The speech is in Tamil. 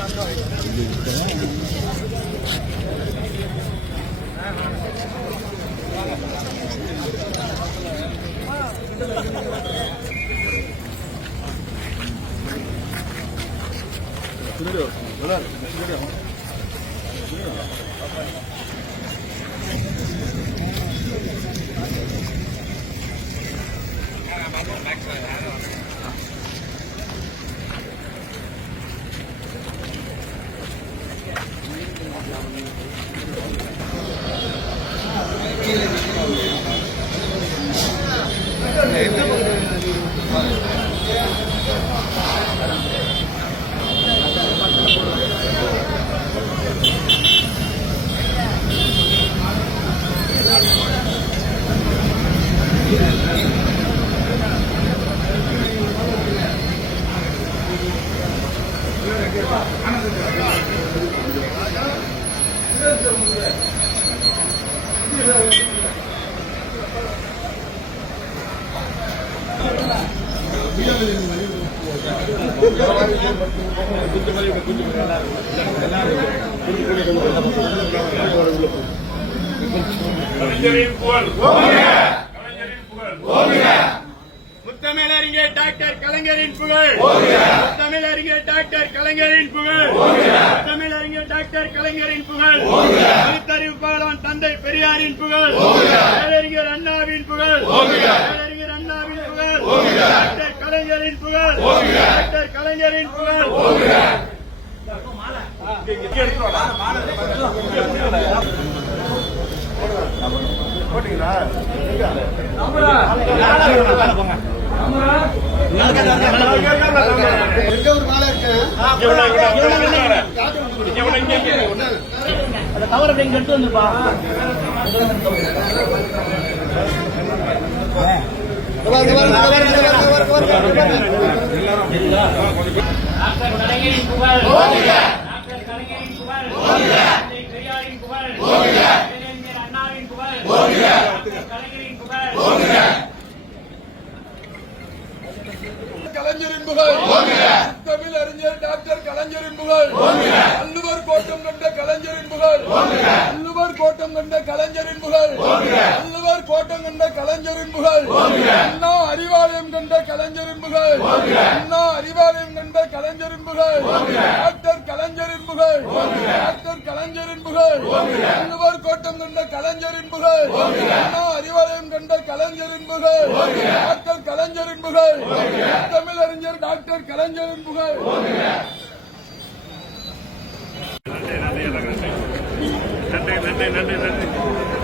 Sudah, benar. Sudah. Sudah. Thank you. கலைஞரின் புகழ் கலைஞரின் புகழ் முத்தமிழறிஞர் டாக்டர் கலைஞரின் புகழ் முத்தமிழறிஞர் டாக்டர் கலைஞரின் புகழ் முத்தமிழறிஞர் டாக்டர் கலைஞரின் புகழ் எழுத்தறிவிப்பாளன் தந்தை பெரியாரின் புகழ் பேரறிஞர் அண்ணாவின் புகழ் பேரறிஞர் அண்ணாவின் புகழ் டாக்டர் கலைஞரின் புகழ். டாக்டர் கலைஞரின் புகழ். எடுத்து வந்துப்பா பேரறிஞர் புகழ் கலைஞரின் புகழ். தமிழ் அறிஞர் டாக்டர் கலைஞரின் புகழ். அல்லுவர் கோட்டம் கண்ட கலைஞரின் புகழ். அல்லுவர் கோட்டம் கண்ட கலைஞரின் புகழ். அல்லுவர் கோட்டம் கண்ட கலைஞரின் புகழ். அறிவாலயம் கண்ட கலைஞரின் புகழ் அண்ணா அறிவாலயம் கண்ட கலைஞரின் புகழ் டாக்டர் கலைஞரின் புகழ் டாக்டர் கலைஞரின் புகழ் அல்லுவர் கோட்டம் கண்ட கலைஞரின் புகழ் அண்ணா அறிவாலயம் கண்ட கலைஞரின் புகழ் டாக்டர் கலைஞரின் புகழ் தமிழறிஞர் டாக்டர் கலைஞரின் புகழ் நன்றி. நன்றி நன்றி நன்றி.